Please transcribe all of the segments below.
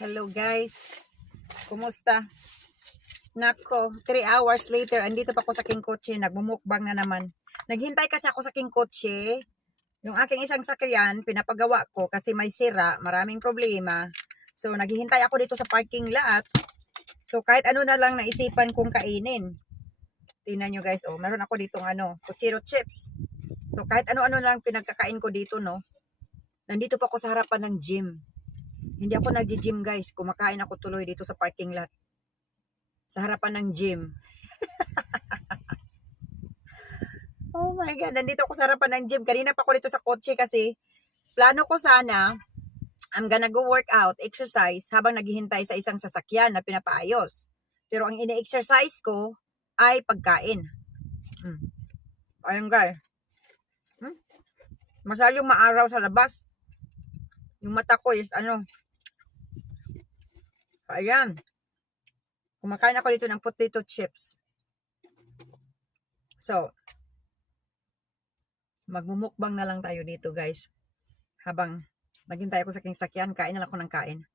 Hello guys, kumusta? Nako, 3 hours later, andito pa ako sa aking kotse, nagmumukbang na naman. Naghintay kasi ako sa aking kotse. Yung aking isang sakyan, pinapagawa ko kasi may sira, maraming problema. So, naghihintay ako dito sa parking lot. So, kahit ano na lang naisipan kong kainin. Tingnan nyo guys, oh, meron ako ditong kuchiro chips. So, kahit ano-ano lang pinagkakain ko dito, no. Nandito pa ako sa harapan ng gym. Hindi ako nagji-gym guys. Kumakain ako tuloy dito sa parking lot. Sa harapan ng gym. Oh my God. Nandito ako sa harapan ng gym. Kanina pa ako dito sa kotse kasi plano ko sana, I'm gonna go work out, exercise, habang naghihintay sa isang sasakyan na pinapaayos. Pero ang ini-exercise ko ay pagkain. Ayun guys. Masyadong maaraw sa labas. Yung mata ko is ayan. Kumakain ako dito ng potato chips. So, magmumukbang na lang tayo dito guys. Habang naghintay ako sa aking sakyan, kain na lang ako ng kain.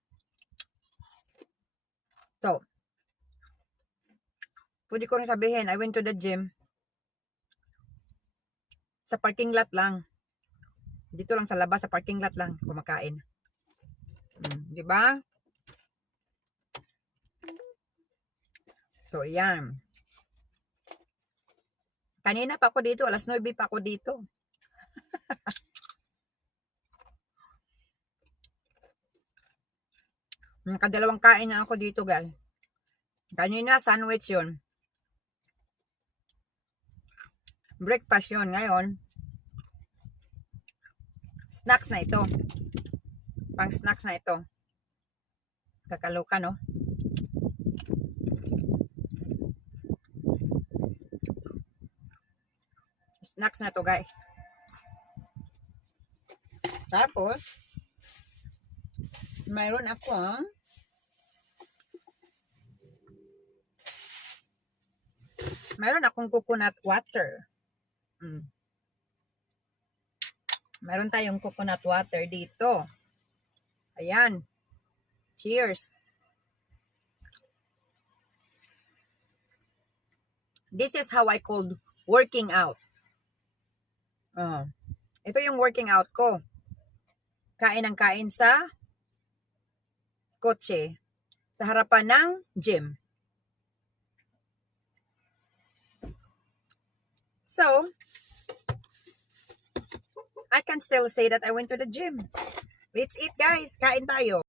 So, pwede ko rin sabihin, I went to the gym. Sa parking lot lang. Dito lang sa labas, sa parking lot lang, kumakain. Diba? So, yan. Kanina pa ako dito, alas 9 pa ako dito. Nakadalawang kain na ako dito, guys. Kanina, sandwich yun. Breakfast yun. Ngayon, snacks na ito. Pang snacks na ito. Kakaluka, no? Snacks na to, guys. Tapos, mayroon akong coconut water. Mayroon tayong coconut water dito. Ayan. Cheers. This is how I called working out. Ito yung working out ko. Kain ng kain sa kotse. Sa harapan ng gym. So, I can still say that I went to the gym. Let's eat guys. Kain tayo.